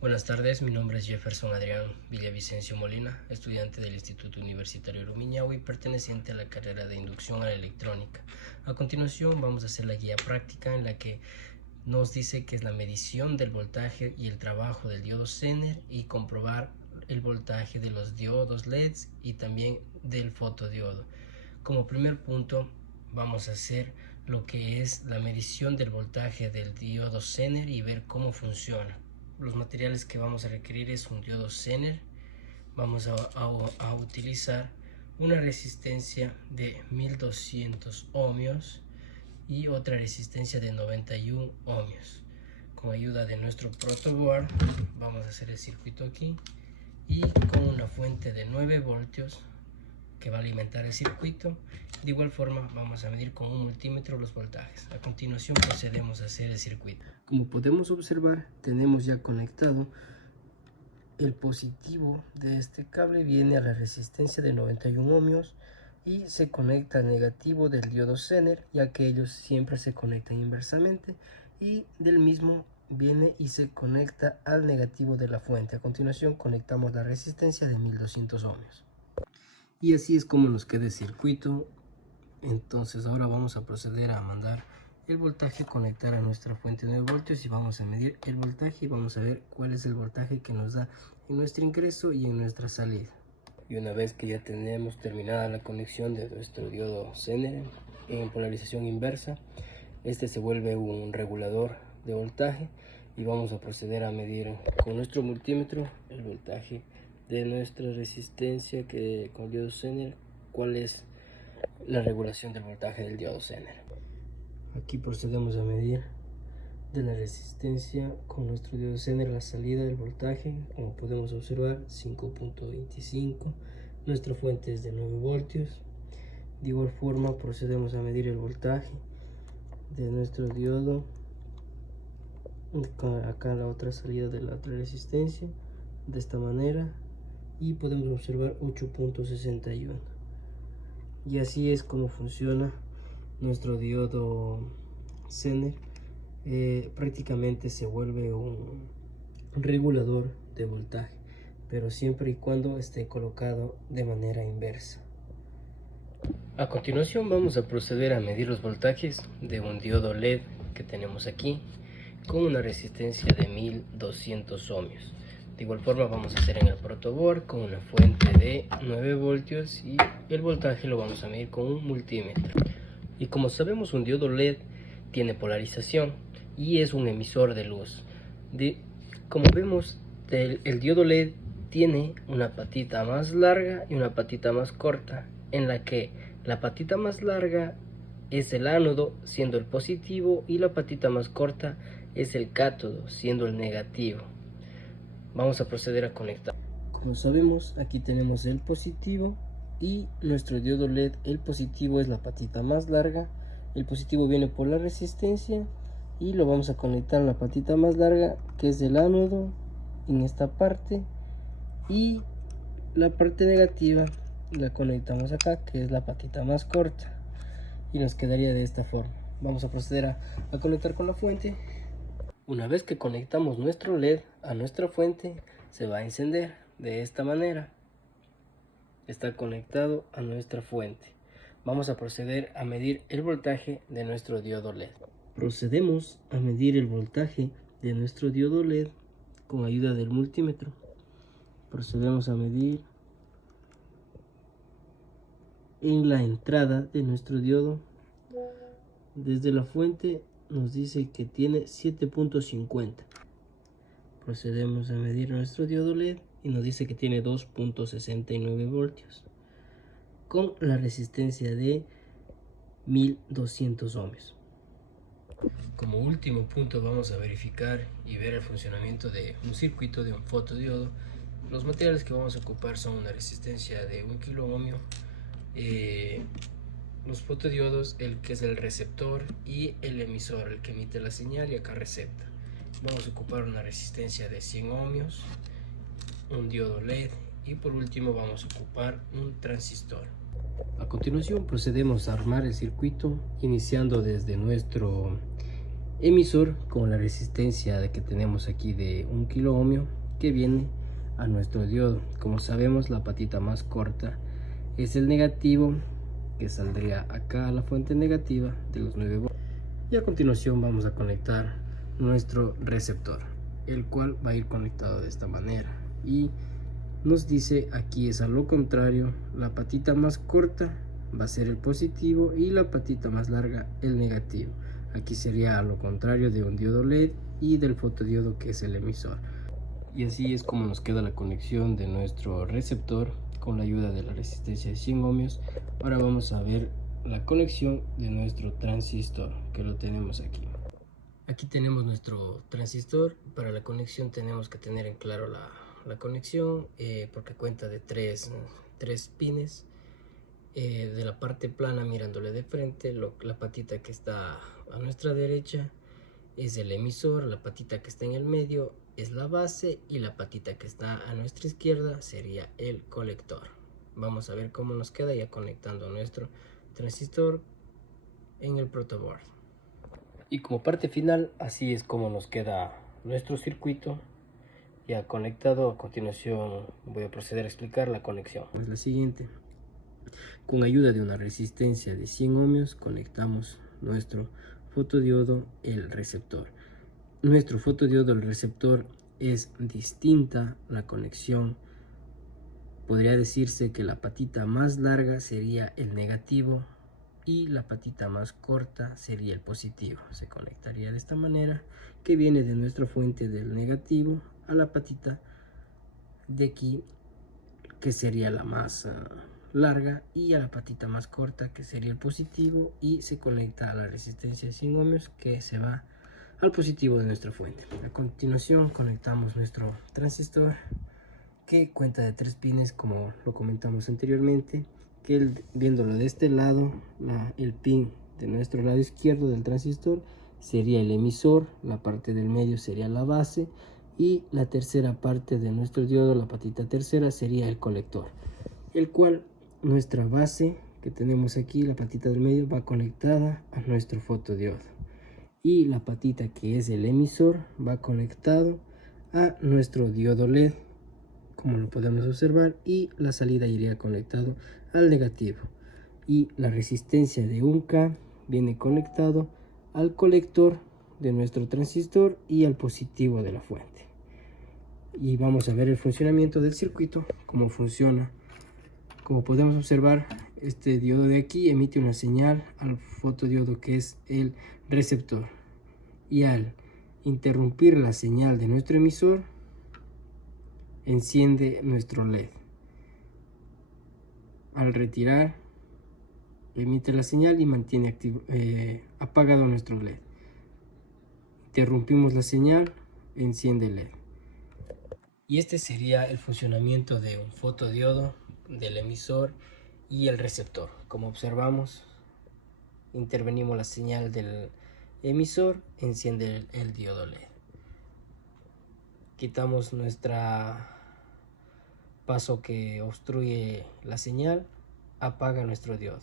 Buenas tardes, mi nombre es Jefferson Adrián Villavicencio Molina, estudiante del Instituto Universitario Rumiñahui, perteneciente a la carrera de Inducción a la Electrónica. A continuación vamos a hacer la guía práctica en la que nos dice que es la medición del voltaje y el trabajo del diodo Zener y comprobar el voltaje de los diodos LEDs y también del fotodiodo. Como primer punto vamos a hacer lo que es la medición del voltaje del diodo Zener y ver cómo funciona. Los materiales que vamos a requerir es un diodo Zener. Vamos a utilizar una resistencia de 1200 ohmios y otra resistencia de 91 ohmios. Con ayuda de nuestro protoboard vamos a hacer el circuito aquí y con una fuente de 9 voltios que va a alimentar el circuito. De igual forma vamos a medir con un multímetro los voltajes. A continuación procedemos a hacer el circuito. Como podemos observar, tenemos ya conectado el positivo de este cable, viene a la resistencia de 91 ohmios y se conecta al negativo del diodo Zener, ya que ellos siempre se conectan inversamente, y del mismo viene y se conecta al negativo de la fuente. A continuación conectamos la resistencia de 1200 ohmios. Y así es como nos queda el circuito. Entonces ahora vamos a proceder a mandar el voltaje, conectar a nuestra fuente de 9 voltios y vamos a medir el voltaje y vamos a ver cuál es el voltaje que nos da en nuestro ingreso y en nuestra salida. Y una vez que ya tenemos terminada la conexión de nuestro diodo Zener en polarización inversa, este se vuelve un regulador de voltaje y vamos a proceder a medir con nuestro multímetro el voltaje de nuestra resistencia que con el diodo Zener, cuál es la regulación del voltaje del diodo Zener. Aquí procedemos a medir de la resistencia con nuestro diodo Zener la salida del voltaje. Como podemos observar, 5.25. Nuestra fuente es de 9 voltios. De igual forma procedemos a medir el voltaje de nuestro diodo acá la otra salida de la otra resistencia, de esta manera, y podemos observar 8.61. Y así es como funciona nuestro diodo Zener. Prácticamente se vuelve un regulador de voltaje, pero siempre y cuando esté colocado de manera inversa. A continuación vamos a proceder a medir los voltajes de un diodo LED que tenemos aquí con una resistencia de 1200 ohmios. De igual forma vamos a hacer en el protoboard con una fuente de 9 voltios y el voltaje lo vamos a medir con un multímetro. Y como sabemos, un diodo LED tiene polarización y es un emisor de luz. Como vemos, el diodo LED tiene una patita más larga y una patita más corta, en la que la patita más larga es el ánodo, siendo el positivo, y la patita más corta es el cátodo, siendo el negativo. Vamos a proceder a conectar. Como sabemos, aquí tenemos el positivo y nuestro diodo LED. El positivo es la patita más larga, el positivo viene por la resistencia y lo vamos a conectar a la patita más larga, que es el ánodo, en esta parte, y la parte negativa la conectamos acá, que es la patita más corta, y nos quedaría de esta forma. Vamos a proceder a conectar con la fuente. Una vez que conectamos nuestro LED a nuestra fuente, se va a encender de esta manera. Está conectado a nuestra fuente. Vamos a proceder a medir el voltaje de nuestro diodo LED. Procedemos a medir el voltaje de nuestro diodo LED con ayuda del multímetro. Procedemos a medir en la entrada de nuestro diodo. Desde la fuente nos dice que tiene 7.50. Procedemos a medir nuestro diodo LED y nos dice que tiene 2.69 voltios con la resistencia de 1200 ohmios. Como último punto vamos a verificar y ver el funcionamiento de un circuito de un fotodiodo. Los materiales que vamos a ocupar son una resistencia de 1 kilo ohmio, los fotodiodos, el que es el receptor, y el emisor, el que emite la señal y acá recepta. Vamos a ocupar una resistencia de 100 ohmios, un diodo LED y por último vamos a ocupar un transistor. A continuación procedemos a armar el circuito iniciando desde nuestro emisor con la resistencia que tenemos aquí de 1 kilo ohmio que viene a nuestro diodo. Como sabemos, la patita más corta es el negativo, que saldría acá a la fuente negativa de los 9 voltios. Y a continuación vamos a conectar nuestro receptor, el cual va a ir conectado de esta manera. Y nos dice aquí es a lo contrario, la patita más corta va a ser el positivo y la patita más larga el negativo. Aquí sería a lo contrario de un diodo LED y del fotodiodo, que es el emisor. Y así es como nos queda la conexión de nuestro receptor con la ayuda de la resistencia de 100 ohmios. Ahora vamos a ver la conexión de nuestro transistor, que lo tenemos aquí. Aquí tenemos nuestro transistor. Para la conexión tenemos que tener en claro la conexión, porque cuenta de tres pines. De la parte plana, mirándole de frente, la patita que está a nuestra derecha es el emisor, la patita que está en el medio es la base y la patita que está a nuestra izquierda sería el colector. Vamos a ver cómo nos queda ya conectando nuestro transistor en el protoboard. Y como parte final, así es como nos queda nuestro circuito ya conectado. A continuación voy a proceder a explicar la conexión. Es la siguiente. Con ayuda de una resistencia de 100 ohmios conectamos nuestro fotodiodo el receptor. Nuestro fotodiodo el receptor es distinta la conexión. Podría decirse que la patita más larga sería el negativo y la patita más corta sería el positivo. Se conectaría de esta manera, que viene de nuestra fuente del negativo a la patita de aquí, que sería la más larga, y a la patita más corta, que sería el positivo, y se conecta a la resistencia de 100 ohmios, que se va al positivo de nuestra fuente. A continuación conectamos nuestro transistor, que cuenta de 3 pines, como lo comentamos anteriormente, que viéndolo de este lado, el pin de nuestro lado izquierdo del transistor sería el emisor, la parte del medio sería la base, y la tercera parte de nuestro diodo, la patita tercera, sería el colector, el cual nuestra base que tenemos aquí, la patita del medio, va conectada a nuestro fotodiodo, y la patita que es el emisor va conectado a nuestro diodo LED, como lo podemos observar, y la salida iría conectado al negativo, y la resistencia de 1K viene conectado al colector de nuestro transistor y al positivo de la fuente. Y vamos a ver el funcionamiento del circuito, cómo funciona. Como podemos observar, este diodo de aquí emite una señal al fotodiodo, que es el receptor, y al interrumpir la señal de nuestro emisor enciende nuestro LED. Al retirar, emite la señal y mantiene apagado nuestro LED. Interrumpimos la señal, enciende el LED. Y este sería el funcionamiento de un fotodiodo, del emisor y el receptor. Como observamos, intervenimos la señal del emisor, enciende el diodo LED. Quitamos nuestra paso que obstruye la señal, apaga nuestro diodo.